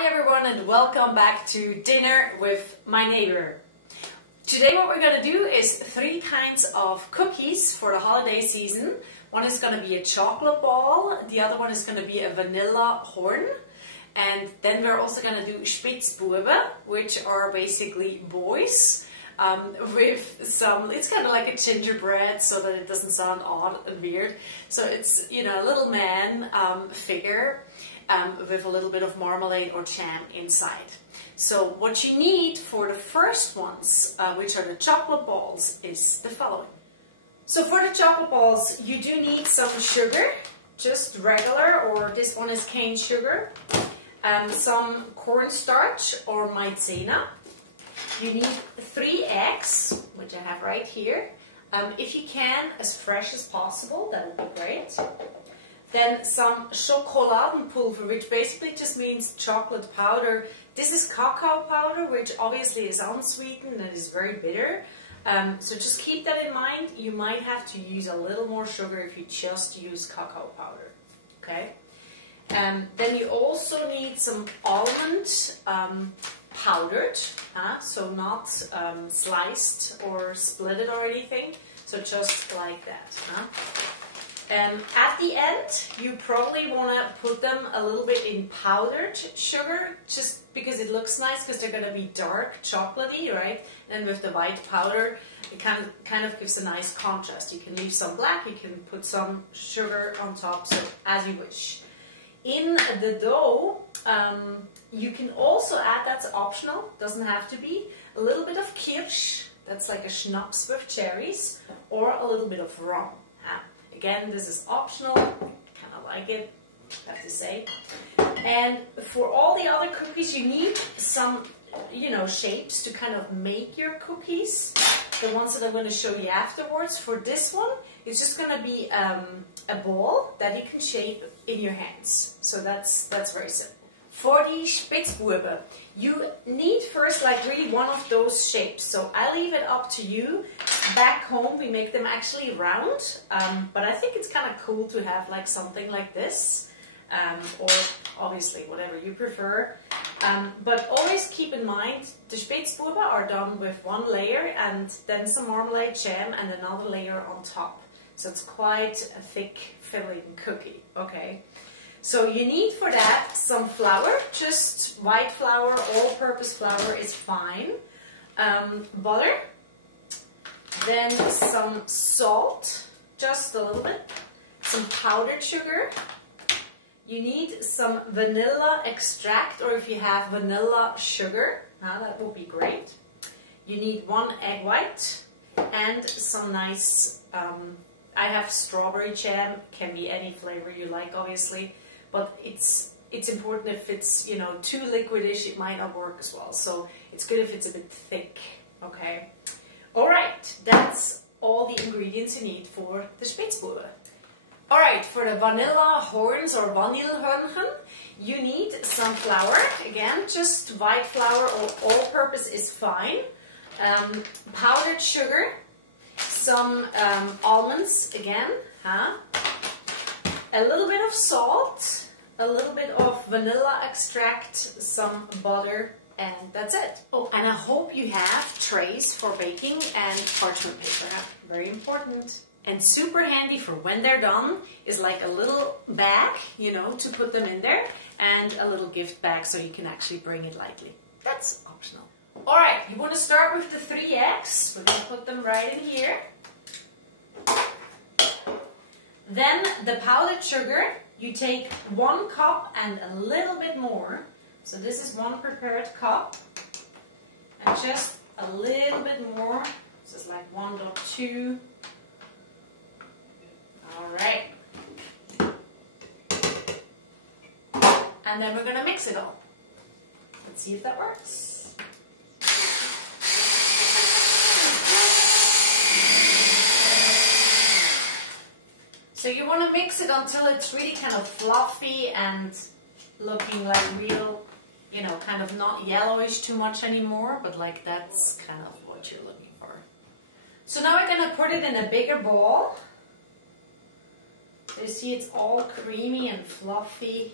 Hi everyone and welcome back to Dinner with My Neighbor. Today what we're going to do is 3 kinds of cookies for the holiday season. One is going to be a chocolate ball, the other one is going to be a vanilla horn, and then we're also going to do Spitzbuben, which are basically boys with some, it's kind of like a gingerbread so that it doesn't sound odd and weird. So it's, you know, a little man figure with a little bit of marmalade or jam inside. So what you need for the first ones, which are the chocolate balls, is the following. So for the chocolate balls, you do need some sugar, just regular, or this one is cane sugar, some cornstarch or maizena. You need 3 eggs, which I have right here. If you can, as fresh as possible, that would be great. Then some Schokoladenpulver, which basically just means chocolate powder. This is cacao powder, which obviously is unsweetened and is very bitter. So just keep that in mind. You might have to use a little more sugar if you just use cacao powder. Okay. Then you also need some almond powdered, so not sliced or splitted or anything. So just like that. At the end, you probably want to put them a little bit in powdered sugar, just because it looks nice, because they're going to be dark, chocolatey, right? And with the white powder, it kind of gives a nice contrast. You can leave some black, you can put some sugar on top, so as you wish. In the dough, you can also add, that's optional, doesn't have to be, a little bit of kirsch, that's like a schnapps with cherries, or a little bit of rum. Again, this is optional, kind of like it, I have to say. And for all the other cookies, you need some, you know, shapes to kind of make your cookies. The ones that I'm going to show you afterwards. For this one, it's just going to be a ball that you can shape in your hands. So that's very simple. For the Spitzbuben, you need first like really one of those shapes. So I leave it up to you. Back home we make them actually round, but I think it's kind of cool to have like something like this, or obviously whatever you prefer. But always keep in mind the Spitzbuben are done with 1 layer and then some marmalade jam and another layer on top. So it's quite a thick filling cookie, okay? So you need for that some flour, just white flour, all-purpose flour is fine, butter, then some salt, just a little bit, some powdered sugar, you need some vanilla extract, or if you have vanilla sugar, that would be great. You need 1 egg white and some nice, I have strawberry jam, can be any flavor you like obviously. But it's important if it's, you know, too liquidish, it might not work as well. So it's good if it's a bit thick, okay? Alright, that's all the ingredients you need for the Spitzbuben. Alright, for the vanilla horns or vanillehörnchen, you need some flour. Again, just white flour or all-purpose is fine. Powdered sugar, some almonds again, a little bit of salt, a little bit of vanilla extract, some butter, and that's it. Oh, and I hope you have trays for baking and parchment paper. Very important. And super handy for when they're done is like a little bag, you know, to put them in there, and a little gift bag so you can actually bring it lightly. That's optional. Alright, you want to start with the 3 eggs. We're going to put them right in here. Then the powdered sugar, you take 1 cup and a little bit more. So this is 1 prepared cup. And just a little bit more. This is like 1.2. Alright. And then we're going to mix it all. Let's see if that works. So you want to mix it until it's really kind of fluffy and looking like real, you know, kind of not yellowish too much anymore, but like that's kind of what you're looking for. So now we're going to put it in a bigger bowl. So you see it's all creamy and fluffy.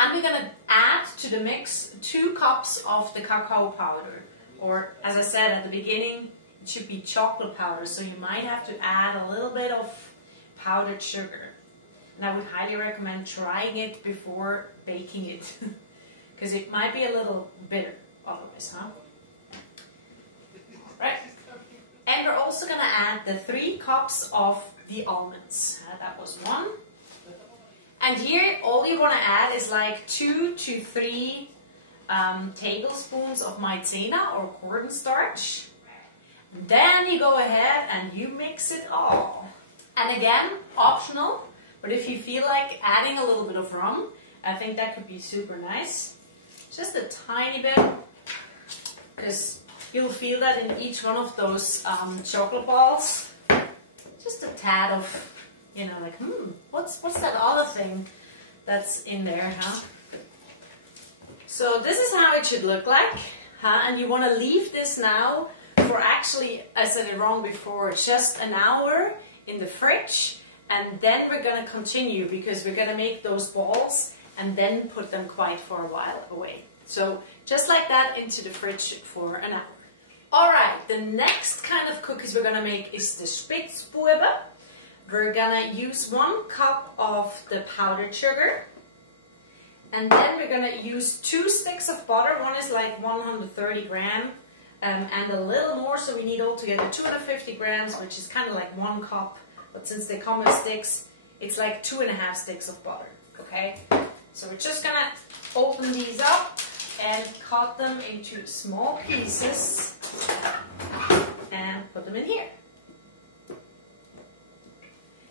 And we're going to add to the mix 2 cups of the cacao powder. Or, as I said at the beginning, it should be chocolate powder, so you might have to add a little bit of powdered sugar. And I would highly recommend trying it before baking it, because it might be a little bitter otherwise, huh? Right. And we're also going to add the 3 cups of the almonds. That was 1. And here, all you want to add is like 2 to 3 tablespoons of maizena or cornstarch. Then you go ahead and you mix it all. And again, optional, but if you feel like adding a little bit of rum, I think that could be super nice. Just a tiny bit, because you'll feel that in each one of those chocolate balls. Just a tad of, you know, like, what's that other thing that's in there, huh? So this is how it should look like, huh? And you want to leave this now for, actually, I said it wrong before, just an hour in the fridge, and then we're going to continue because we're going to make those balls and then put them quite for a while away. So just like that into the fridge for an hour. Alright, the next kind of cookies we're going to make is the Spitzbube. We're going to use 1 cup of the powdered sugar. And then we're going to use 2 sticks of butter. One is like 130 grams and a little more, so we need altogether 250 grams, which is kind of like 1 cup. But since they come with sticks, it's like 2.5 sticks of butter. Okay? So we're just going to open these up and cut them into small pieces and put them in here.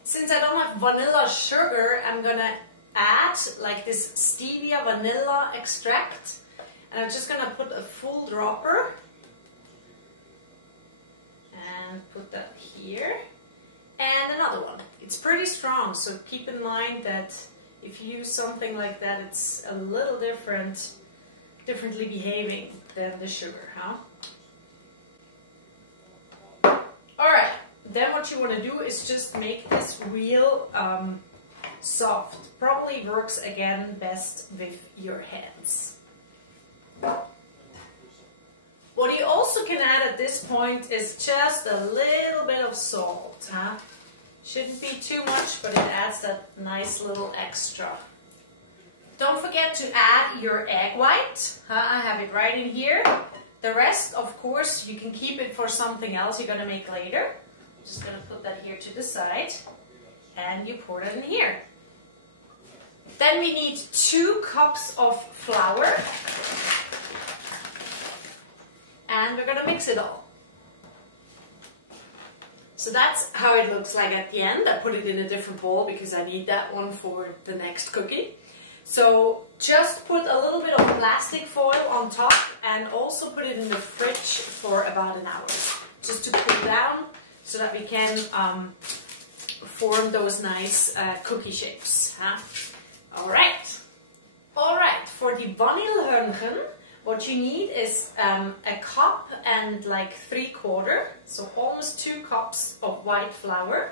Since I don't have vanilla sugar, I'm going to add like this stevia vanilla extract, and I'm just going to put a full dropper and put that here, and another one. It's pretty strong, so keep in mind that if you use something like that, it's a little differently behaving than the sugar, huh? Alright, then what you want to do is just make this real soft. Probably works again best with your hands. What you also can add at this point is just a little bit of salt, huh? Shouldn't be too much, but it adds that nice little extra. Don't forget to add your egg white. I have it right in here. The rest, of course, you can keep it for something else you're going to make later. I'm just going to put that here to the side. And you pour it in here. Then we need 2 cups of flour. And we're going to mix it all. So that's how it looks like at the end. I put it in a different bowl because I need that one for the next cookie. So just put a little bit of plastic foil on top and also put it in the fridge for about an hour. Just to cool down so that we can form those nice cookie shapes. Huh? Alright. Alright, for the vanillehörnchen, what you need is a cup and like 3/4, so almost 2 cups of white flour.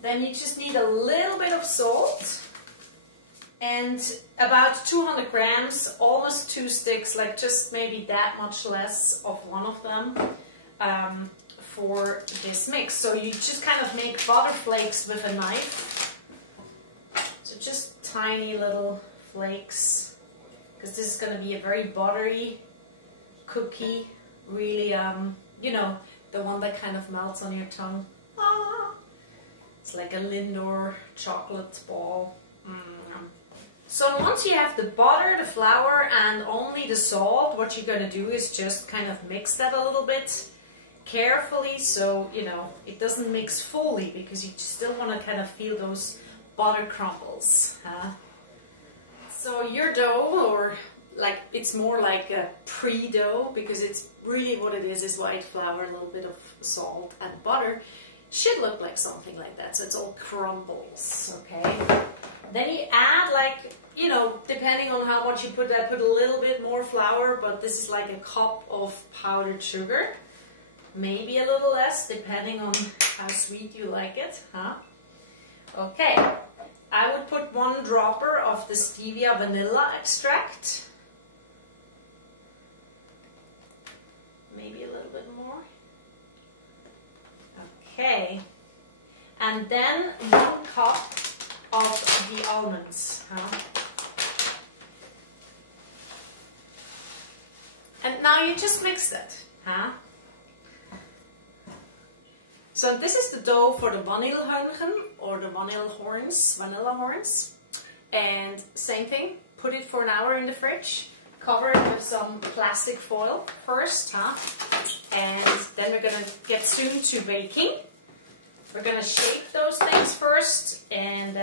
Then you just need a little bit of salt and about 200 grams, almost 2 sticks, like just maybe that much less of one of them for this mix. So you just kind of make butter flakes with a knife. So just tiny little flakes, because this is going to be a very buttery cookie, really, you know, the one that kind of melts on your tongue. It's like a Lindor chocolate ball. So once you have the butter, the flour, and only the salt, what you're going to do is just kind of mix that a little bit carefully, so, you know, it doesn't mix fully, because you still want to kind of feel those butter crumbles. So your dough, or like, it's more like a pre-dough, because it's really what it is white flour, a little bit of salt and butter. Should look like something like that, so it's all crumbles, okay? Then you add, like, you know, depending on how much you put, I put a little bit more flour, but this is like a cup of powdered sugar. Maybe a little less, depending on how sweet you like it, huh? Okay, I would put 1 dropper of the stevia vanilla extract. Maybe a little bit more. Okay. And then 1 cup of the almonds. And now you just mix that. So this is the dough for the vanillehörnchen or the vanilla horns. And same thing, put it for an hour in the fridge. Cover it with some plastic foil first, and then we're gonna get soon to baking. We're gonna shape those things first, and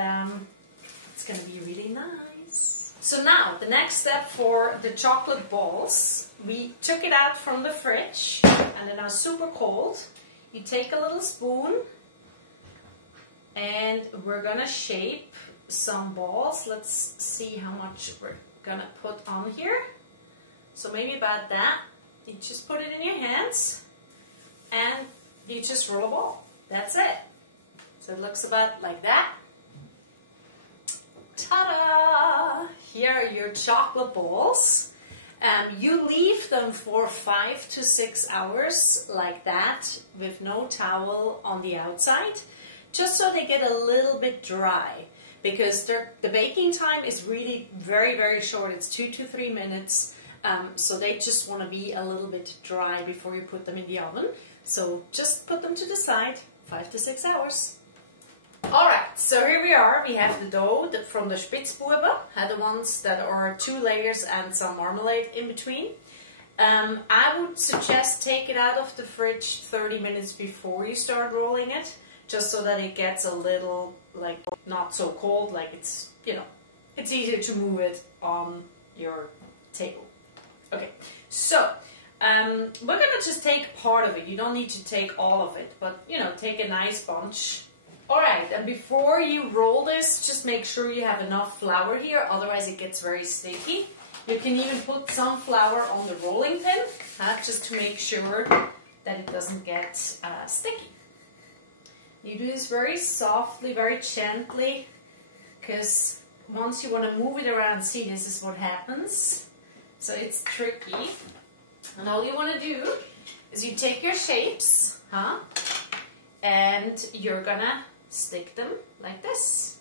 it's gonna be really nice. So now, the next step for the chocolate balls, we took it out from the fridge, and they're now super cold. You take a little spoon, and we're gonna shape some balls. Let's see how much we're gonna put on here. So maybe about that. You just put it in your hands, and you just roll a ball. That's it. So it looks about like that. Ta-da! Here are your chocolate balls. You leave them for 5 to 6 hours like that with no towel on the outside, just so they get a little bit dry, because the baking time is really very, very short. It's 2 to 3 minutes, so they just want to be a little bit dry before you put them in the oven. So just put them to the side, 5 to 6 hours. Alright, so here we are. We have the dough from the Spitzbuben, the ones that are 2 layers and some marmalade in between. I would suggest take it out of the fridge 30 minutes before you start rolling it, just so that it gets a little, like, not so cold, like it's, you know, it's easier to move it on your table. Okay, so we're gonna just take part of it. You don't need to take all of it, but, you know, take a nice bunch. Alright, and before you roll this, just make sure you have enough flour here, otherwise it gets very sticky. You can even put some flour on the rolling pin, just to make sure that it doesn't get sticky. You do this very softly, very gently, because once you want to move it around, see, this is what happens. So it's tricky. And all you want to do is you take your shapes, and you're gonna stick them like this.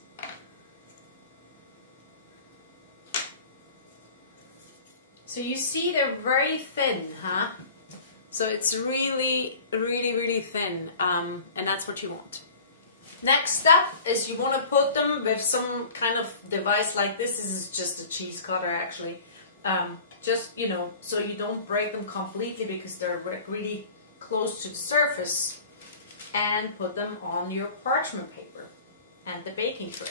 So you see they're very thin, So it's really, really, really thin, and that's what you want. Next step is you want to put them with some kind of device like this. This is just a cheese cutter, actually. Just, you know, so you don't break them completely because they're really close to the surface. And put them on your parchment paper and the baking tray.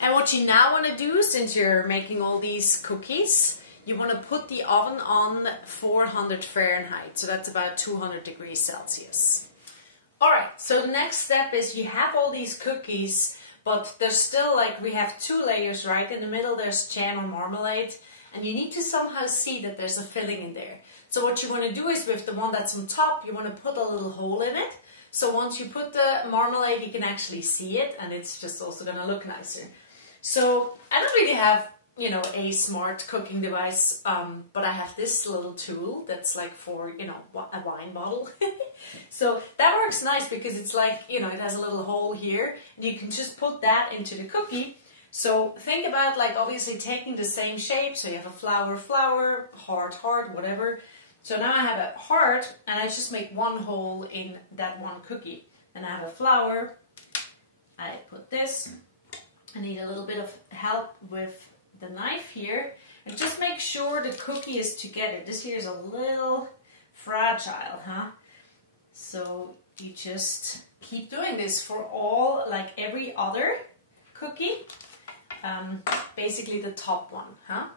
And what you now want to do, since you're making all these cookies, you want to put the oven on 400 Fahrenheit, so that's about 200 degrees Celsius. Alright, so the next step is you have all these cookies, but there's still, like, we have 2 layers, right? In the middle there's jam or marmalade, and you need to somehow see that there's a filling in there. So what you want to do is, with the one that's on top, you want to put a little hole in it. So once you put the marmalade, you can actually see it, and it's just also going to look nicer. So I don't really have, you know, a smart cooking device, but I have this little tool that's like for, you know, a wine bottle. So that works nice because it's like, you know, it has a little hole here, and you can just put that into the cookie. So think about, like, obviously taking the same shape. So you have a flower, heart, whatever. So now I have a heart, and I just make one hole in that one cookie. And I have a flower. I put this. I need a little bit of help with the knife here. And just make sure the cookie is together. This here is a little fragile, So you just keep doing this for all, like every other cookie. Basically the top one,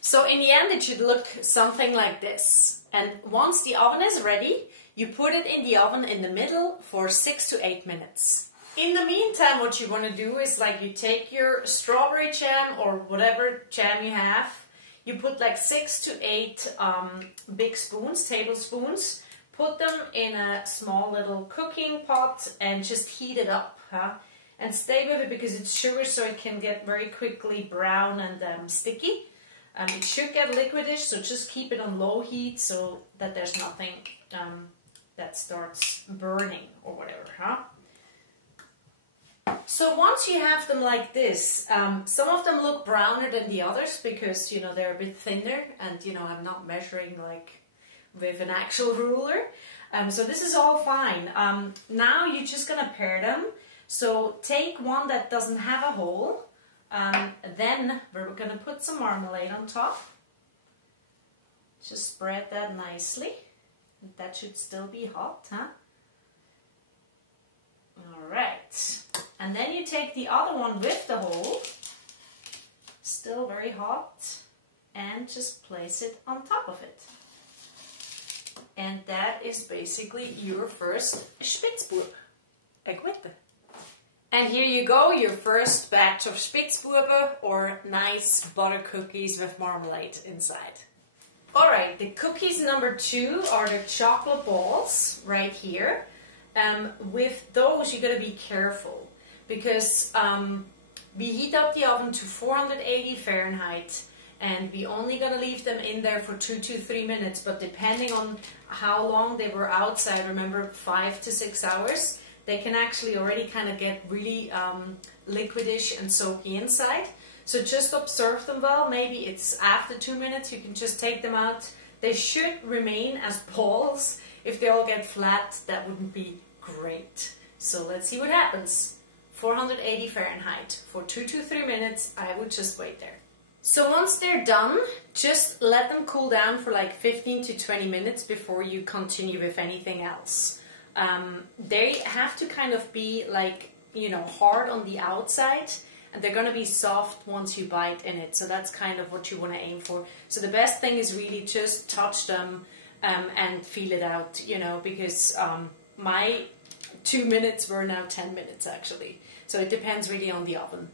So in the end it should look something like this. And once the oven is ready, you put it in the oven in the middle for 6 to 8 minutes. In the meantime, what you want to do is, like, you take your strawberry jam or whatever jam you have, you put like 6 to 8 big spoons, tablespoons, put them in a small little cooking pot and just heat it up. And stay with it because it's sugar, so it can get very quickly brown and sticky. It should get liquidish, so just keep it on low heat so that there's nothing that starts burning or whatever, huh? So once you have them like this, some of them look browner than the others because, you know, they're a bit thinner and, you know, I'm not measuring like with an actual ruler. So this is all fine. Now you're just gonna pair them. So take one that doesn't have a hole. Then we're gonna put some marmalade on top. Just spread that nicely. That should still be hot, huh? Alright. And then you take the other one with the hole, still very hot, and just place it on top of it. And that is basically your first Spitzbube. Equipe. And here you go, your first batch of Spitzbube, or nice butter cookies with marmalade inside. Alright, the cookies number 2 are the chocolate balls, right here. With those you gotta be careful because we heat up the oven to 480 Fahrenheit and we only gonna leave them in there for 2 to 3 minutes, but depending on how long they were outside, remember 5 to 6 hours, they can actually already kind of get really liquidish and soaky inside. So just observe them well. Maybe it's after 2 minutes, you can just take them out. They should remain as balls. If they all get flat, that wouldn't be great. So let's see what happens. 480 Fahrenheit for 2 to 3 minutes. I would just wait there. So once they're done, just let them cool down for like 15 to 20 minutes before you continue with anything else. They have to kind of be like, you know, hard on the outside, and they're going to be soft once you bite in it. So that's kind of what you want to aim for. So the best thing is really just touch them and feel it out, you know, because my 2 minutes were now 10 minutes actually. So it depends really on the oven.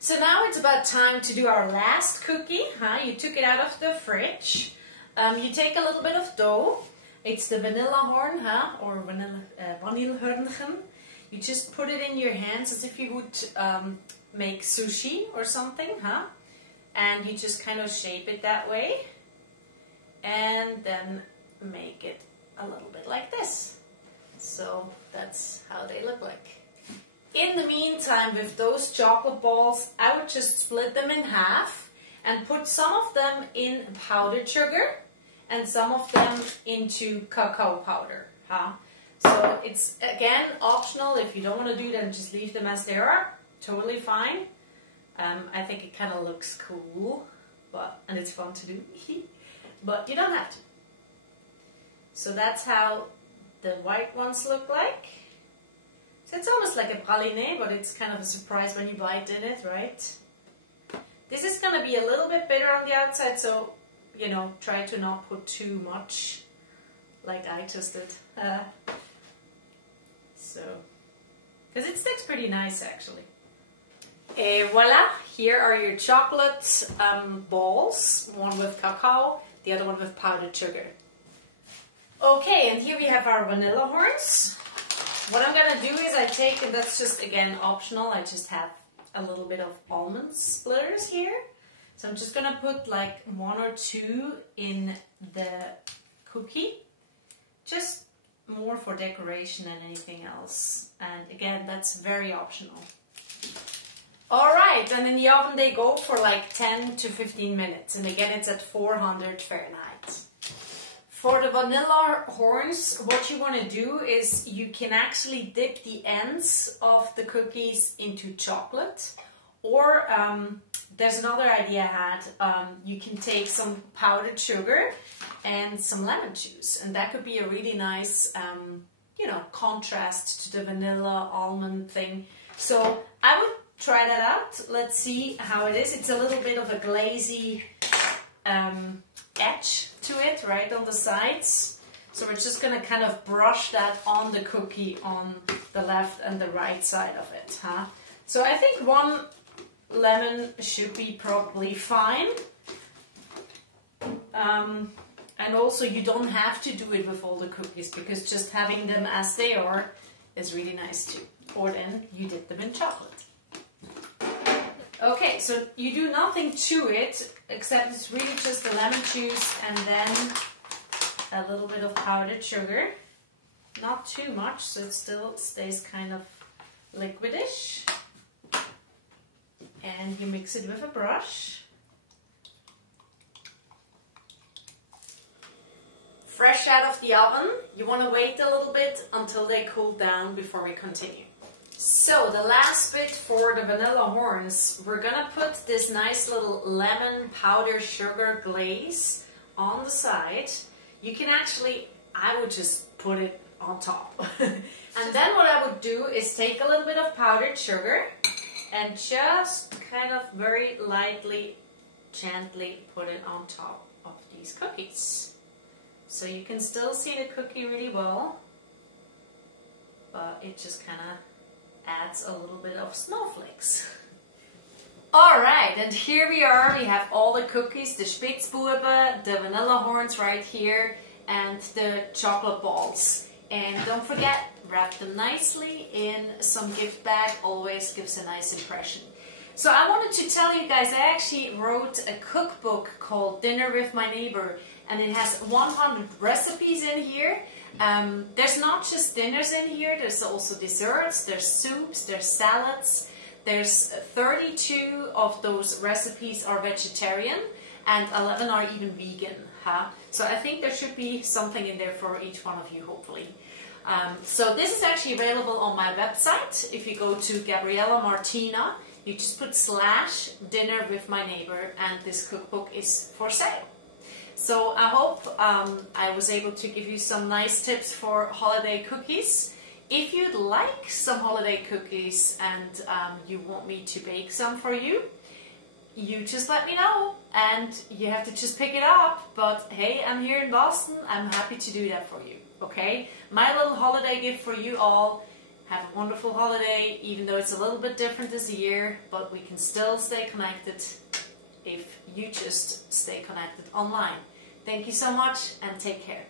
So now it's about time to do our last cookie. Huh? You took it out of the fridge. You take a little bit of dough. It's the vanilla horn, huh? Or vanillehörnchen. You just put it in your hands as if you would make sushi or something, huh? And you just kind of shape it that way. And then make it a little bit like this. So that's how they look like. In the meantime, with those chocolate balls, I would just split them in half and put some of them in powdered sugar and some of them into cacao powder. Huh? So it's, again, optional. If you don't want to do that, just leave them as they are. Totally fine. I think it kind of looks cool, and it's fun to do. But you don't have to. So that's how the white ones look like. So it's almost like a praline, but it's kind of a surprise when you bite in it, right? This is going to be a little bit bitter on the outside, so, you know, try to not put too much, like I just did. Because it sticks pretty nice, actually. Et voila, here are your chocolate balls, one with cacao, the other one with powdered sugar. Okay, and here we have our vanilla horns. What I'm gonna do is I take, and that's just again optional, I just have a little bit of almond splitters here. So I'm just gonna put like 1 or 2 in the cookie, just more for decoration than anything else. And again, that's very optional. Alright, and in the oven they go for like 10 to 15 minutes, and again it's at 400 Fahrenheit. For the vanilla horns, what you want to do is you can actually dip the ends of the cookies into chocolate, or there's another idea I had. You can take some powdered sugar and some lemon juice, and that could be a really nice, you know, contrast to the vanilla almond thing. So I would try that out. Let's see how it is. It's a little bit of a glazy edge to it, right on the sides. So we're just going to kind of brush that on the cookie on the left and the right side of it. Huh? So I think 1 lemon should be probably fine. And also you don't have to do it with all the cookies, because just having them as they are is really nice too. or then you dip them in chocolate. Okay, so you do nothing to it except it's really just the lemon juice and then a little bit of powdered sugar. Not too much, so it still stays kind of liquidish. And you mix it with a brush. Fresh out of the oven, you want to wait a little bit until they cool down before we continue. So the last bit for the vanilla horns, we're gonna put this nice little lemon powder sugar glaze on the side. You can actually, I would just put it on top. And then what I would do is take a little bit of powdered sugar and just kind of very lightly, gently put it on top of these cookies. So you can still see the cookie really well, but it just kind of adds a little bit of snowflakes. Alright, and here we are. We have all the cookies, the Spitzbube, the vanilla horns right here, and the chocolate balls. And don't forget, wrap them nicely in some gift bag, always gives a nice impression. So I wanted to tell you guys, I actually wrote a cookbook called Dinner with My Neighbor, and it has 100 recipes in here. There's not just dinners in here, there's also desserts, there's soups, there's salads. There's 32 of those recipes are vegetarian and 11 are even vegan. So I think there should be something in there for each one of you, hopefully. So this is actually available on my website. If you go to Gabriella Martina, you just put /dinner with my neighbor, and this cookbook is for sale. So I hope I was able to give you some nice tips for holiday cookies. If you'd like some holiday cookies and you want me to bake some for you, you just let me know, and you have to just pick it up. But hey, I'm here in Boston, I'm happy to do that for you, okay? My little holiday gift for you all. Have a wonderful holiday, even though it's a little bit different this year, but we can still stay connected if you just stay connected online. Thank you so much and take care.